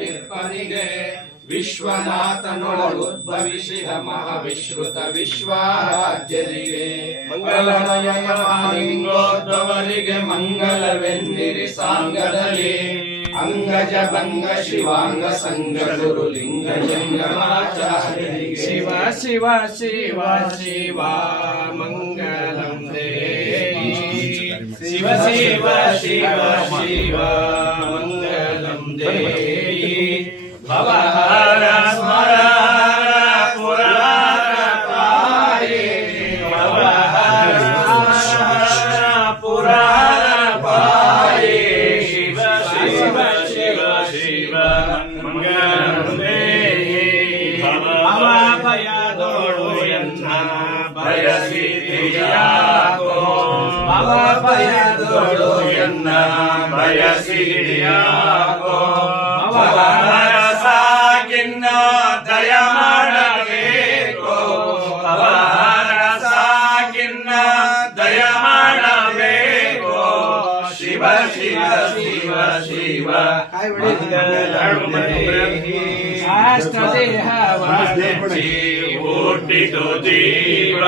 ವಿಪ್ಪನಿಗೆ ವಿಶ್ವನಾಥನೊಳಗುದ್ಭವಿಸಿದ ಮಹಾವಿಶ್ರುತ ವಿಶ್ವರಾಜ್ಯರಿಗೆ ಮಂಗಲಮಯ ಮಹಾಲಿಂಗೋದ್ಭವರಿಗೆ ಮಂಗಲವೆನ್ನಿರಿ ಸಾಂಗದಲ್ಲಿ ಅಂಗಜ ಭಂಗ ಶಿವಾಂಗ ಸಂಗ ಗುರು ಲಿಂಗ ಜಂಗಮಾಚಾರ್ಯರಿಗೆ ಶಿವ ಶಿವ ಶಿವ ಶಿವ ಮಂಗಲಂ ದೇಹಿ ಶಿವ ಶಿವ ಶಿವ ಶಿವ ಮಂಗಲಂ ದೇಹಿ ಭವಹರ ಸ್ಮರಹರ ಪುರಾಣ ಪಾಯೇ ಭವಹರ ಪುರಾಣ ಪಾಯೇ ಶಿವ ಶಿವ ಶಿವ ಶಿವ ಮಂಗಲಂ ದೇಹಿ ಭವ ಭಯದೋಳು ಎನ್ನ ಬಯಸಿದೆಯಾಗೋ ಭವ ಭಯದೋಳು ಎನ್ನ ಬಯಸಿದೆಯಾಗೋ ಭವಹರ ಸಾಗಿನ್ನ ದಯ ಮಾಡಬೇಕು ಭವಹರ ಸಾಗಿನ್ನ ದಯ ಮಾಡಬೇಕು ಶಿವ ಶಿವ ಶಿವ ಶಿವ ಅಷ್ಟ ದೇಹ ಹುಟ್ಟಿತು ಜೀವ